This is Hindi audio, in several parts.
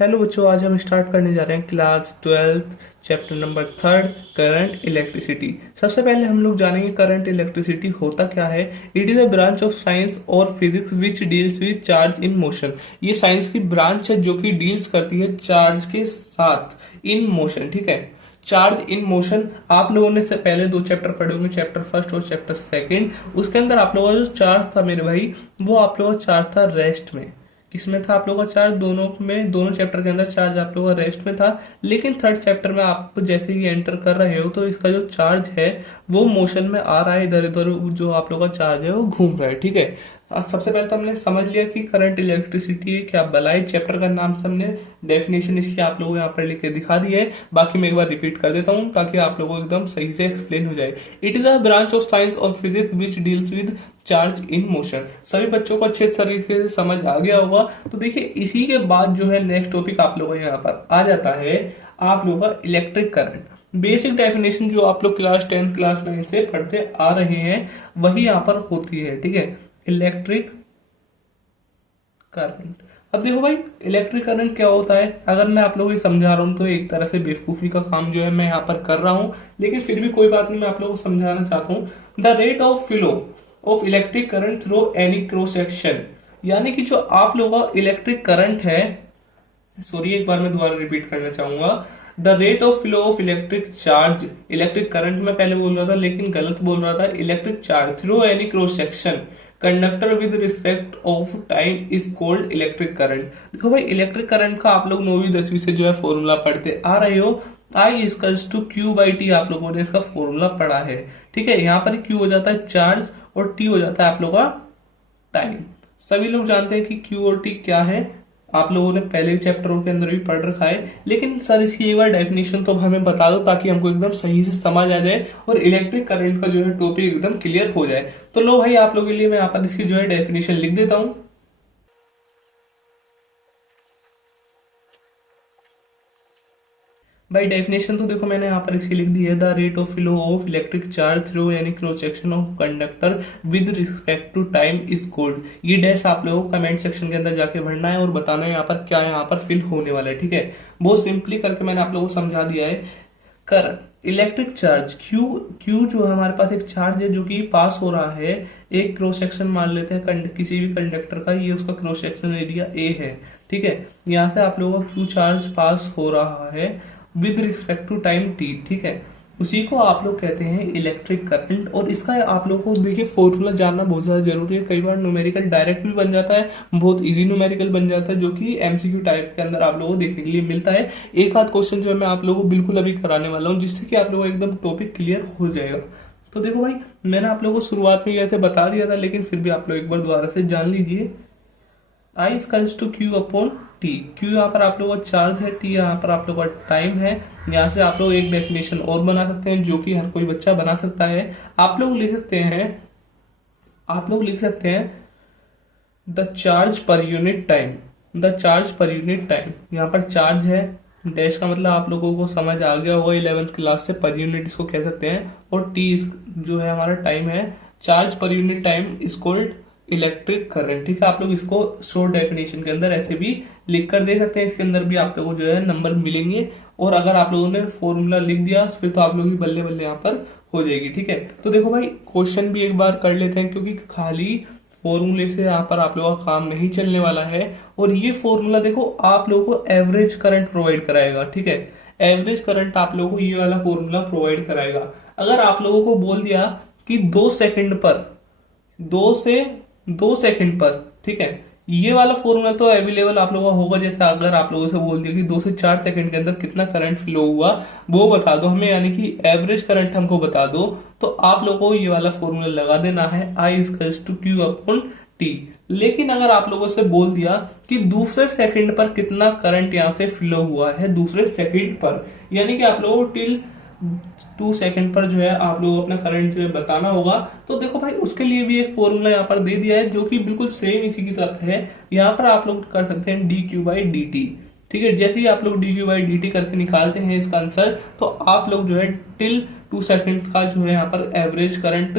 हेलो बच्चों, आज हम स्टार्ट करने जा रहे हैं class 12th chapter number 3 current electricity. सबसे पहले हम लोग जानेंगे करंट इलेक्ट्रिसिटी होता क्या है। It is a branch of science और physics which deals with charge in motion. ये साइंस की ब्रांच है जो कि डील्स करती है चार्ज के साथ इन मोशन। ठीक है, चार्ज इन मोशन आप लोगों ने से पहले दो चैप्टर पढ़े होंगे, चैप्टर फर्स्ट और चैप्टर सेकंड। उसके अंदर आप लोगों का जो चार्ज था मेरे भाई, वो आप लोगों का चार्ज था रेस्ट में। किसमें था आप लोगों का चार्ज? दोनों में, दोनों चैप्टर के अंदर चार्ज आप लोगों का रेस्ट में था। लेकिन थर्ड चैप्टर में आप जैसे ही एंटर कर रहे हो तो इसका जो चार्ज है वो मोशन में आ रहा है, इधर उधर जो आप लोगों का चार्ज है वो घूम रहा है। ठीक है, आज सबसे पहले तो हमने समझ लिया कि करंट इलेक्ट्रिसिटी क्या बलाई। चैप्टर का नाम हमने डेफिनेशन इसकी आप लोगों को यहाँ पर लिख के दिखा दी है। बाकी मैं एक बार रिपीट कर देता हूँ ताकि आप लोगों को एकदम सही से एक्सप्लेन हो जाए। It is a branch of science और physics which deals with charge in motion. सभी बच्चों को अच्छे तरीके से समझ आ गया होगा। तो देखिए, इसी के बाद जो है नेक्स्ट टॉपिक आप लोगों को यहाँ पर आ जाता है आप लोगों का इलेक्ट्रिक करंट। बेसिक डेफिनेशन जो आप लोग क्लास 10 क्लास 9 से पढ़ते आ रहे हैं वही यहाँ पर होती है। ठीक है, इलेक्ट्रिक करंट। अब देखो भाई, इलेक्ट्रिक करंट क्या होता है। अगर मैं आप लोगों को समझा रहा हूं तो एक तरह से बेवकूफी का काम जो है मैं यहाँ पर कर रहा हूं, लेकिन फिर भी कोई बात नहीं, मैं आप लोगों को समझाना चाहता हूं। The rate of flow of electric current through any cross section, यानी कि जो आप लोगों का इलेक्ट्रिक करंट है, सॉरी एक बार मैं दोबारा रिपीट करना चाहूंगा। The rate of flow of electric charge, electric current में पहले बोल रहा था लेकिन गलत बोल रहा था, electric charge through any cross section conductor with respect of time is called electric current. देखो भाई, इलेक्ट्रिक करंट का आप लोग 9वीं 10वीं से जो है फॉर्मूला पढ़ते आ रहे हो। I equals to Q by T, आप लोगों ने इसका फॉर्मूला पढ़ा है। ठीक है, यहाँ पर क्यू हो जाता है चार्ज और टी हो जाता है आप लोगों का टाइम। सभी लोग जानते हैं कि क्यू और टी क्या है, आप लोगों ने पहले चैप्टरों के अंदर भी पढ़ रखा है। लेकिन सर इसकी एक बार डेफिनेशन तो हमें बता दो ताकि हमको एकदम सही से समझ आ जाए और इलेक्ट्रिक करंट का जो है टॉपिक एकदम क्लियर हो जाए। तो लो भाई, आप लोगों के लिए मैं यहाँ पर इसकी जो है डेफिनेशन लिख देता हूँ। बाई डेफिनेशन तो देखो मैंने यहाँ पर इसकी लिख दी है। The rate of flow of electric charge through any cross section of conductor with respect to time is called. ये डैश आप लोगों को कमेंट सेक्शन के अंदर जाके भरना है और बताना है यहाँ पर क्या यहाँ पर फिल होने वाला है। ठीक है, बहुत सिंपली करके मैंने आप लोगों को समझा दिया है। कर इलेक्ट्रिक चार्ज क्यू, क्यू जो है हमारे पास एक चार्ज है जो कि पास हो रहा है। एक क्रॉस सेक्शन मान लेते हैं किसी भी कंडक्टर का, ये उसका क्रॉस सेक्शन एरिया ए है। ठीक है, यहाँ से आप लोगों का क्यू चार्ज पास हो रहा है with respect to time T. ठीक है, उसी को आप लोग कहते हैं इलेक्ट्रिक करंट। और इसका आप लोगों को देखिए फॉर्मूला जानना बहुत ज्यादा जरूरी है। कई बार न्यूमेरिकल डायरेक्ट भी बन जाता है, बहुत इजी न्यूमेरिकल बन जाता है, जो कि एमसीक्यू टाइप के अंदर आप लोगों को देखने के लिए मिलता है। एक आध क्वेश्चन जो है मैं आप लोगों को बिल्कुल अभी कराने वाला हूँ जिससे कि आप लोगों को एकदम टॉपिक क्लियर हो जाएगा। तो देखो भाई, मैंने आप लोगों को शुरुआत में ऐसे बता दिया था, लेकिन फिर भी आप लोग एक बार दोबारा से जान लीजिए। I equals to Q upon T. Q यहाँ पर आप लोगों का चार्ज है, टी यहाँ पर आप लोगों का टाइम है। यहाँ से आप लोग एक डेफिनेशन और बना सकते हैं जो कि हर कोई बच्चा बना सकता है। आप लोग लिख सकते हैं the charge per unit time. The charge per unit time, यहाँ पर चार्ज है, डैश का मतलब आप लोगों को समझ आ गया होगा 11th क्लास से, पर यूनिट इसको कह सकते हैं। और टी जो है हमारा टाइम है। Charge per unit time is called electric current. ठीक है, आप लोग इसको शॉर्ट डेफिनेशन के अंदर ऐसे भी लिख कर दे सकते हैं। इसके अंदर भी आप लोगों को जो है नंबर मिलेंगे। और अगर आप लोगों ने फॉर्मूला लिख दिया फिर तो आप लोगों की बल्ले बल्ले यहाँ पर हो जाएगी। ठीक है, तो देखो भाई, क्वेश्चन भी एक बार कर लेते हैं क्योंकि खाली फॉर्मूले से यहाँ पर आप लोगों का काम नहीं चलने वाला है। और ये फॉर्मूला देखो आप लोगों को एवरेज करंट प्रोवाइड कराएगा। ठीक है, एवरेज करंट आप लोगों को ये वाला फॉर्मूला प्रोवाइड कराएगा। अगर आप लोगों को बोल दिया कि 2 सेकंड पर, ठीक है, ये वाला फॉर्मूला तो अवेलेबल आप लोगों का होगा। जैसे अगर आप लोगों से बोल दिया कि 2 से 4 सेकंड के अंदर कितना करंट फ्लो हुआ वो बता दो हमें, यानी कि एवरेज करंट हमको बता दो, तो आप लोगों को ये वाला फॉर्मूला लगा देना है, I equals to Q upon T. लेकिन अगर आप लोगों से बोल दिया कि दूसरे सेकंड पर कितना करंट यहाँ से फ्लो हुआ है, दूसरे सेकंड पर, यानी कि आप लोगों को टिल 2 सेकंड पर जो है आप लोग अपना करंट जो है बताना होगा। तो देखो भाई, उसके लिए भी एक फॉर्मूला यहाँ पर दे दिया है जो कि बिल्कुल सेम इसी की तरह है। यहाँ पर आप लोग कर सकते हैं D Q by D T. ठीक है, जैसे ही आप लोग D Q by D T करके निकालते हैं इसका आंसर, तो आप लोग जो है टिल 2 सेकंड का जो है यहाँ पर एवरेज करंट,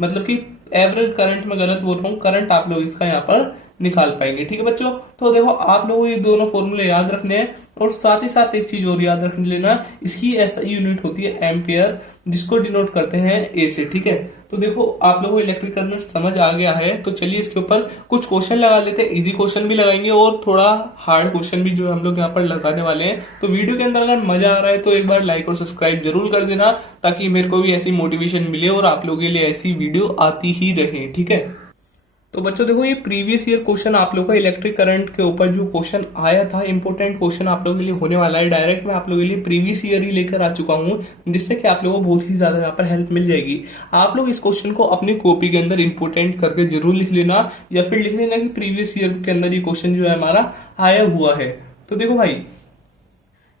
मतलब कि एवरेज करंट में गलत बोल रहा हूँ, करंट आप लोग इसका यहाँ पर निकाल पाएंगे। ठीक है बच्चों, तो देखो आप लोगों को ये दोनों फॉर्मूले याद रखने हैं और साथ ही साथ एक चीज और याद रख लेना, इसकी ऐसा यूनिट होती है एम्पियर, जिसको डिनोट करते हैं ए से। ठीक है, तो देखो आप लोगों को इलेक्ट्रिक करंट समझ आ गया है, तो चलिए इसके ऊपर कुछ क्वेश्चन लगा लेते हैं। इजी क्वेश्चन भी लगाएंगे और थोड़ा हार्ड क्वेश्चन भी जो हम लोग यहाँ पर लगाने वाले हैं। तो वीडियो के अंदर अगर मजा आ रहा है तो एक बार लाइक और सब्सक्राइब जरूर कर देना, ताकि मेरे को भी ऐसी मोटिवेशन मिले और आप लोगों के लिए ऐसी वीडियो आती ही रहे। ठीक है, तो बच्चों देखो ये प्रीवियस ईयर क्वेश्चन आप लोगों का इलेक्ट्रिक करंट के ऊपर जो क्वेश्चन आया था, इंपॉर्टेंट क्वेश्चन आप लोगों के लिए होने वाला है। डायरेक्ट मैं आप लोगों के लिए प्रीवियस ईयर ही लेकर आ चुका हूं, जिससे कि आप लोगों को बहुत ही ज्यादा यहाँ पर हेल्प मिल जाएगी। आप लोग इस क्वेश्चन को अपनी कॉपी के अंदर इंपोर्टेंट करके जरूर लिख लेना, या फिर लिख लेना कि प्रीवियस ईयर के अंदर ये क्वेश्चन जो है हमारा आया हुआ है। तो देखो भाई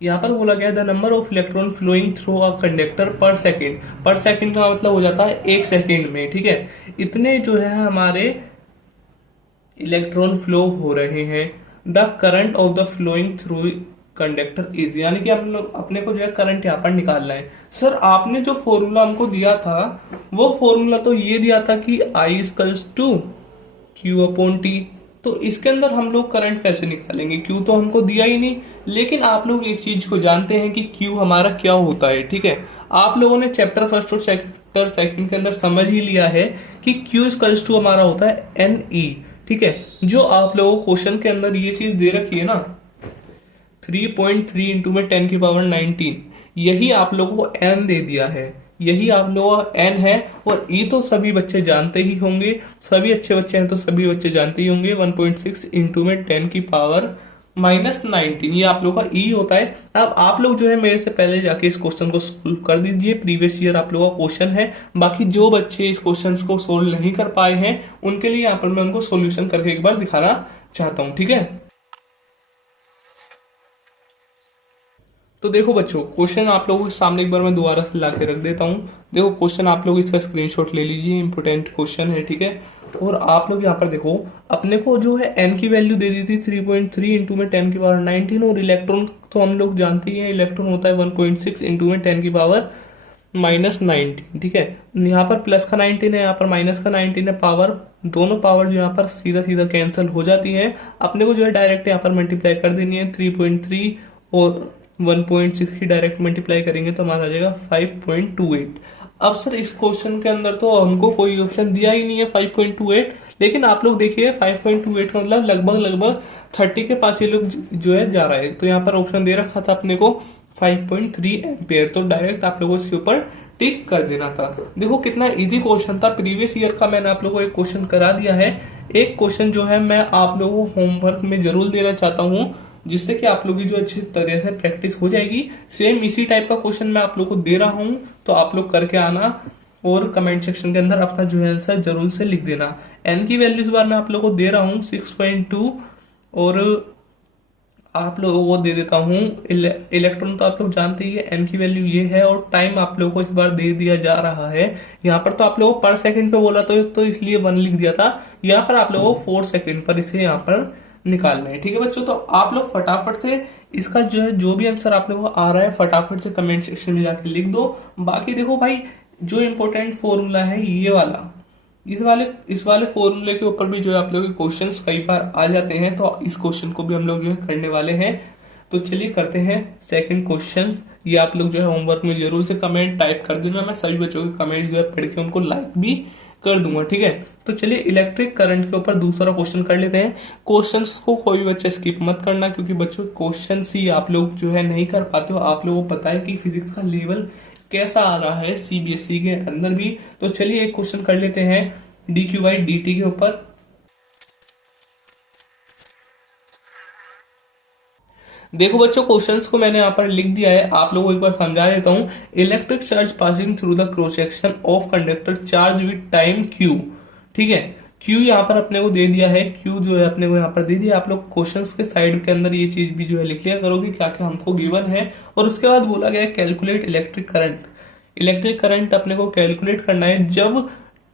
यहाँ पर बोला गया the number of electron flowing through a conductor per second. Per second का मतलब हो जाता है एक सेकेंड में। ठीक है, इतने जो है हमारे इलेक्ट्रॉन फ्लो हो रहे हैं। The current of the flowing through conductor is, यानी कि हम लोग अपने को जो है करंट यहाँ पर निकालना है। सर आपने जो फॉर्मूला हमको दिया था वो फॉर्मूला तो ये दिया था कि I equals to Q upon T, तो इसके अंदर हम लोग करंट कैसे निकालेंगे? क्यू तो हमको दिया ही नहीं। लेकिन आप लोग एक चीज को जानते हैं कि क्यू हमारा क्या होता है। ठीक है, आप लोगों ने चैप्टर फर्स्ट और चैप्टर सेकंड के अंदर समझ ही लिया है कि क्यू इक्वल्स टू हमारा होता है एन ई। ठीक है, जो आप लोगों को क्वेश्चन के अंदर ये चीज दे रखी है ना 3.3 इंटू में 10 की पावर 19, यही आप लोगों को एन दे दिया है, यही आप लोगों का एन है। और ई तो सभी बच्चे जानते ही होंगे, सभी अच्छे बच्चे हैं तो सभी बच्चे जानते ही होंगे। 1.6 इंटू में 10 की पावर -19, ये आप लोग का ई होता है। अब आप लोग जो है मेरे से पहले जाके इस क्वेश्चन को सोल्व कर दीजिए, प्रीवियस ईयर आप लोगों का क्वेश्चन है। बाकी जो बच्चे इस क्वेश्चन को सोल्व नहीं कर पाए हैं उनके लिए यहाँ पर मैं उनको सोल्यूशन करके एक बार दिखाना चाहता हूँ। ठीक है, तो देखो बच्चों क्वेश्चन आप लोगों के सामने एक बार मैं दोबारा से ला के रख देता हूँ। देखो क्वेश्चन आप लोग इसका स्क्रीनशॉट ले लीजिए, इंपोर्टेंट क्वेश्चन है। ठीक है, और आप लोग यहाँ पर देखो अपने को जो है एन की वैल्यू दे दी थी 3.3 इंटू में 10 की पावर 19, और इलेक्ट्रॉन तो हम लोग जानते ही हैं इलेक्ट्रॉन होता है 1.6 इंटू में 10 की पावर -19। ठीक है, यहाँ पर प्लस का 19 है, यहाँ पर माइनस का 19 है। पावर दोनों पावर जो यहाँ पर सीधा सीधा कैंसिल हो जाती है। अपने को जो है डायरेक्ट यहाँ पर मल्टीप्लाई कर देनी है। 3.3 और 1.6 की डायरेक्ट मल्टीप्लाई करेंगे तो हमारा आ जाएगा 5.28। अब सर इस क्वेश्चन के अंदर तो हमको कोई ऑप्शन दिया ही नहीं है 5.28, लेकिन आप लोग देखिए 5.28 का मतलब लगभग 30 के पास ये लोग जो है जा रहा है। तो यहाँ पर ऑप्शन दे रखा था अपने को 5.3 एम्पेयर, तो डायरेक्ट आप लोगों को इसके ऊपर टिक कर देना था। देखो कितना इजी क्वेश्चन था, प्रीवियस ईयर का मैंने आप लोगों को एक क्वेश्चन करा दिया है। एक क्वेश्चन जो है मैं आप लोगों को होमवर्क में जरूर देना चाहता हूँ, जिससे कि आप लोगों की जो अच्छी तरह से प्रैक्टिस हो जाएगी। सेम इसी टाइप का क्वेश्चन मैं आप लोग को दे रहा हूं, तो आप लोग करके आना और कमेंट सेक्शन के अंदर अपना जो है आंसर जरूर से लिख देना। एन की वैल्यू इस बार मैं आप लोग को दे रहा हूं 6.2, और आप लोगों को दे देता हूं इलेक्ट्रॉन तो आप लोग जानते ही है, एन की वैल्यू ये है। और टाइम आप लोगों को इस बार दे दिया जा रहा है। यहाँ पर तो आप लोगों को पर सेकंड पे बोला तो इसलिए 1 लिख दिया था। यहाँ पर आप लोगों को 4 सेकंड पर इसे यहाँ पर निकालना है। ठीक है बच्चों, तो आप लोग फटाफट से इसका जो है जो भी आंसर आप लोगों को आ रहा है फटाफट से कमेंट सेक्शन में जाके लिख दो। बाकी देखो भाई जो इंपॉर्टेंट फॉर्मूला है ये वाला, इस वाले फॉर्मूले के ऊपर भी जो है आप लोगों के क्वेश्चंस कई बार आ जाते हैं, तो इस क्वेश्चन को भी हम लोग जो है करने वाले हैं। तो चलिए करते हैं सेकंड क्वेश्चन। ये आप लोग जो है होमवर्क में जरूर से कमेंट टाइप कर देना, मैं सभी बच्चों के कमेंट जो है पढ़ के उनको लाइक भी कर दूंगा। ठीक है, तो चलिए इलेक्ट्रिक करंट के ऊपर दूसरा क्वेश्चन कर लेते हैं। क्वेश्चंस को कोई भी बच्चा स्किप मत करना, क्योंकि बच्चों क्वेश्चंस ही आप लोग जो है नहीं कर पाते हो। आप लोगों को पता है कि फिजिक्स का लेवल कैसा आ रहा है सीबीएसई के अंदर भी। तो चलिए एक क्वेश्चन कर लेते हैं dq/dt के ऊपर। देखो बच्चों क्वेश्चंस को मैंने यहाँ पर लिख दिया है, आप लोगों को एक बार समझा देता हूँ। Electric charge passing through the cross section of conductor charge with time Q. ठीक है, क्यू यहाँ पर अपने को दे दिया है, क्यू जो है अपने को यहाँ पर दे दिया। आप लोग क्वेश्चंस के साइड के अंदर ये चीज भी जो है लिख लिया करोगे क्या क्या हमको गिवन है। और उसके बाद बोला गया calculate electric current. Electric current अपने को कैलकुलेट करना है जब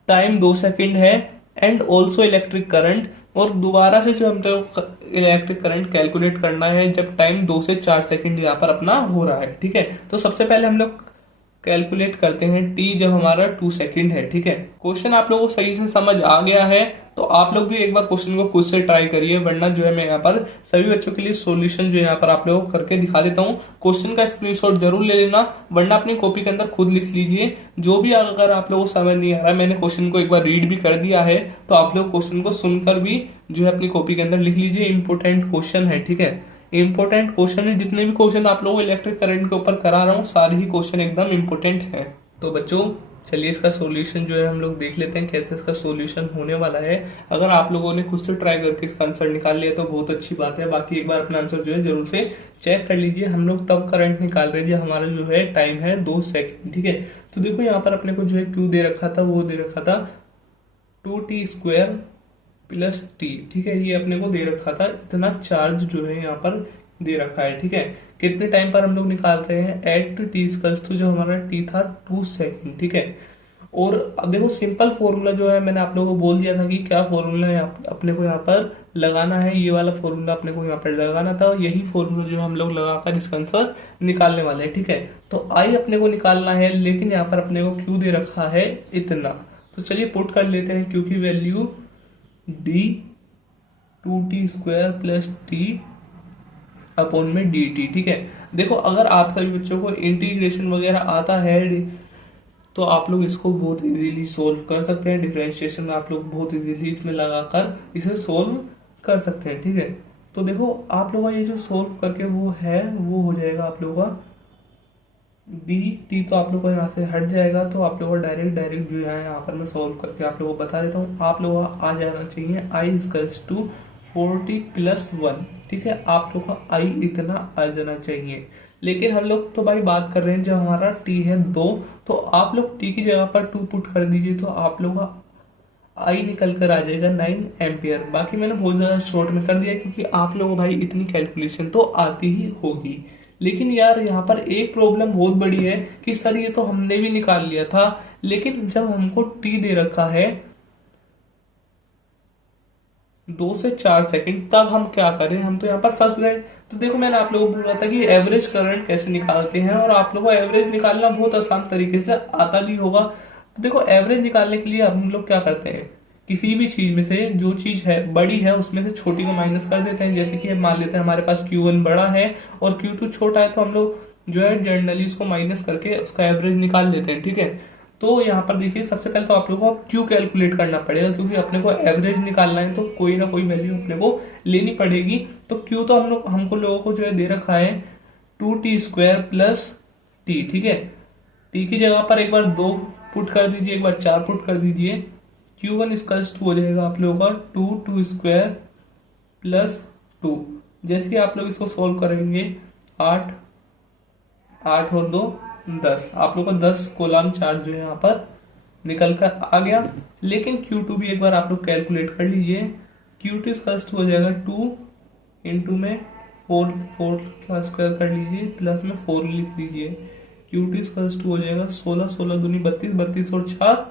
टाइम 2 सेकंड है, एंड ऑल्सो इलेक्ट्रिक करंट। और दोबारा से जो हम लोग इलेक्ट्रिक करंट कैलकुलेट करना है जब टाइम 2 से 4 सेकंड यहाँ पर अपना हो रहा है। ठीक है, तो सबसे पहले हम लोग कैलकुलेट करते हैं टी जब हमारा 2 सेकंड है। ठीक है, क्वेश्चन आप लोगों को सही से समझ आ गया है तो आप लोग भी एक बार क्वेश्चन को खुद से ट्राई करिए, वरना जो है मैं यहाँ पर सभी बच्चों के लिए सॉल्यूशन जो है यहाँ पर आप लोगों को करके दिखा देता हूँ। क्वेश्चन का स्क्रीनशॉट जरूर ले लेना, वरना अपनी कॉपी के अंदर खुद लिख लीजिए। जो भी अगर आप लोगों को समझ नहीं आ रहा है, मैंने क्वेश्चन को एक बार रीड भी कर दिया है, तो आप लोग क्वेश्चन को सुनकर भी जो है अपनी कॉपी के अंदर लिख लीजिए। इंपोर्टेंट क्वेश्चन है, ठीक है, इंपोर्टेंट क्वेश्चन है। जितने भी क्वेश्चन आप लोगों को इलेक्ट्रिक करंट के ऊपर करा रहा हूँ, सारे ही क्वेश्चन एकदम इंपोर्टेंट है। तो बच्चों चलिए इसका सॉल्यूशन जो है हम लोग देख लेते हैं कैसे इसका सॉल्यूशन होने वाला है। अगर आप लोगों ने खुद से ट्राई करके इसका आंसर निकाल लिया तो बहुत अच्छी बात है, बाकी एक बार अपना आंसर जो है जरूर से चेक कर लीजिए। हम लोग तब करंट निकाल रहे हैं जब हमारा जो है टाइम है 2 सेकंड। ठीक है, तो देखो यहाँ पर अपने को जो है क्यू दे रखा था, वो दे रखा था 2t² प्लस टी। ठीक है, ये अपने को दे रखा था, इतना चार्ज जो है यहाँ पर दे रखा है। ठीक है, कितने टाइम पर हम लोग निकाल रहे हैं, एट टी इक्वल्स टू जो हमारा टी था 2 सेकंड। ठीक है, और अब देखो सिंपल फॉर्मूला जो है मैंने आप लोगों को बोल दिया था कि क्या फॉर्मूला अपने को यहाँ पर लगाना है, ये वाला फॉर्मूला अपने को यहाँ पर लगाना था। यही फॉर्मूला जो हम लोग लगाकर इसका आंसर निकालने वाले हैं। ठीक है, तो आई अपने को निकालना है, लेकिन यहाँ पर अपने को क्यू दे रखा है इतना। तो चलिए पुट कर लेते हैं क्यू की value D 2t² plus T upon में dt। ठीक है, देखो अगर आप सभी बच्चों को इंटीग्रेशन वगैरह आता है तो आप लोग इसको बहुत इजीली सोल्व कर सकते हैं। डिफरेंशिएशन आप लोग बहुत इजीली इसमें लगाकर इसे सोल्व कर सकते हैं। ठीक है, तो देखो आप लोगों का ये जो सोल्व करके वो है वो हो जाएगा आप लोगों का dt, तो आप लोगों को यहाँ से हट जाएगा। तो आप लोगों का डायरेक्ट जो है यहाँ पर मैं सोल्व करके आप लोगों को बता देता हूँ। आप लोगों का आ जाना चाहिए i इक्वल्स टू 40 प्लस 1। ठीक है, आप लोग का आई इतना आ जाना चाहिए, लेकिन हम लोग तो भाई बात कर रहे हैं जब हमारा टी है 2, तो आप लोग टी की जगह पर 2 पुट कर दीजिए, तो आप लोग का आई निकल कर आ जाएगा 9 एम्पियर। बाकी मैंने बहुत ज्यादा शॉर्ट में कर दिया क्योंकि आप लोगों भाई इतनी कैलकुलेशन तो आती ही होगी। लेकिन यार यहाँ पर एक प्रॉब्लम बहुत बड़ी है कि सर ये तो हमने भी निकाल लिया था, लेकिन जब हमको टी दे रखा है 2 से 4 सेकंड, तब हम क्या करें, हम तो यहाँ पर फंस गए। तो देखो मैंने आप लोगों को बोला था कि एवरेज करंट कैसे निकालते हैं, और आप लोगों को एवरेज निकालना बहुत आसान तरीके से आता भी होगा। तो देखो एवरेज निकालने के लिए हम लोग क्या करते हैं, किसी भी चीज में से जो चीज है बड़ी है उसमें से छोटी को माइनस कर देते हैं। जैसे कि मान लेते हैं हमारे पास Q1 बड़ा है और Q2 छोटा है, तो हम लोग जो है जनरली उसको माइनस करके उसका एवरेज निकाल लेते हैं। ठीक है, तो यहाँ पर देखिए सबसे पहले तो आप लोगों को क्यू कैलकुलेट करना पड़ेगा, क्योंकि अपने को एवरेज निकालना है तो कोई ना कोई वैल्यू अपने को लेनी पड़ेगी। तो क्यू तो हमको लोगों को जो है दे रखा है 2t² प्लस टी। ठीक है, टी की जगह पर एक बार 2 पुट कर दीजिए, एक बार 4 पुट कर दीजिए। Q1 इक्वल्स टू हो जाएगा आप लोगों का 2t² प्लस 2। जैसे कि आप लोग इसको सोल्व करेंगे 8 और 2 10, आप लोग का 10 कूलम चार्ज जो है यहाँ पर निकल कर आ गया। लेकिन Q2 भी एक बार आप लोग कैलकुलेट कर लीजिए। Q2 इक्वल्स टू हो जाएगा 2 इंटू में 4 का स्क्वायर कर लीजिए, प्लस में 4 लिख लीजिए। Q2 इक्वल्स टू हो जाएगा 16 16 दूनी 32 32 और 4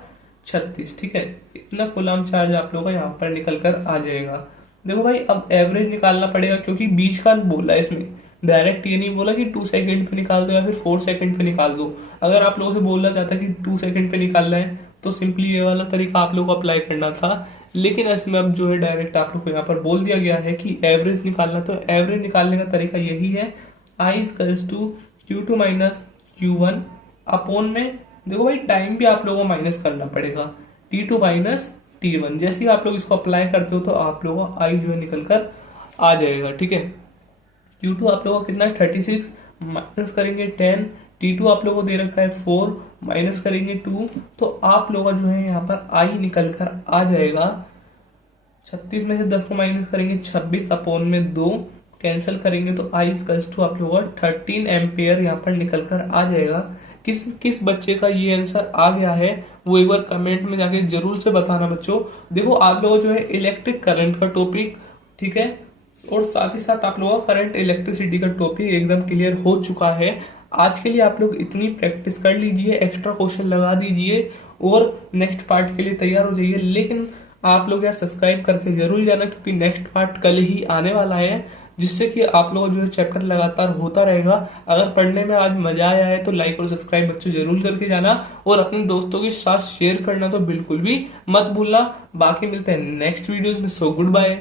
36। ठीक है, इतना कूलम चार्ज आप लोगों का यहाँ पर निकल कर आ जाएगा। देखो भाई अब एवरेज निकालना पड़ेगा, क्योंकि बीच का बोला है इसमें, डायरेक्ट ये नहीं बोला कि 2 सेकंड पे निकाल दो या फिर 4 सेकंड पे निकाल दो। अगर आप लोगों से बोला जाता कि 2 सेकंड पे निकालना है तो सिंपली ये वाला तरीका आप लोगों को अप्लाई करना था। लेकिन इसमें अब जो है डायरेक्ट आप लोग को यहाँ पर बोल दिया गया है कि एवरेज निकालना, तो एवरेज निकालने का तरीका यही है, I equals to Q2 minus Q1 upon में, देखो भाई टाइम भी आप लोगों को माइनस करना पड़ेगा, T2 माइनस T1। जैसे ही आप लोग इसको अप्लाई करते हो तो आप लोगों का आई जो है निकल कर आ जाएगा। ठीक है, Q2 आप लोगों को कितना है 36, माइनस करेंगे 10, T2 आप लोगों को दे रखा है 4, माइनस करेंगे 2, तो आप लोगों का जो है यहाँ पर आई निकल कर आ जाएगा 36 में से 10 को माइनस करेंगे 26 अपॉन में 2, कैंसिल करेंगे तो आई इक्वल्स टू आप लोगों का 13 एम्पियर यहाँ पर निकल कर आ जाएगा। किस बच्चे का ये आंसर आ गया है वो एक बार कमेंट में जाके जरूर से बताना बच्चों। देखो आप लोगों जो है इलेक्ट्रिक करंट का टॉपिक, ठीक है, और साथ ही साथ आप लोगों का करंट इलेक्ट्रिसिटी का टॉपिक एकदम क्लियर हो चुका है। आज के लिए आप लोग इतनी प्रैक्टिस कर लीजिए, एक्स्ट्रा क्वेश्चन लगा दीजिए और नेक्स्ट पार्ट के लिए तैयार हो जाइए। लेकिन आप लोग यार सब्सक्राइब करके जरूर जाना, क्योंकि नेक्स्ट पार्ट कल ही आने वाला है। जिससे कि आप लोगों का जो चैप्टर लगातार होता रहेगा। अगर पढ़ने में आज मजा आया है तो लाइक और सब्सक्राइब बच्चों जरूर करके जाना, और अपने दोस्तों के साथ शेयर करना तो बिल्कुल भी मत भूलना। बाकी मिलते हैं नेक्स्ट वीडियोस में। So good bye.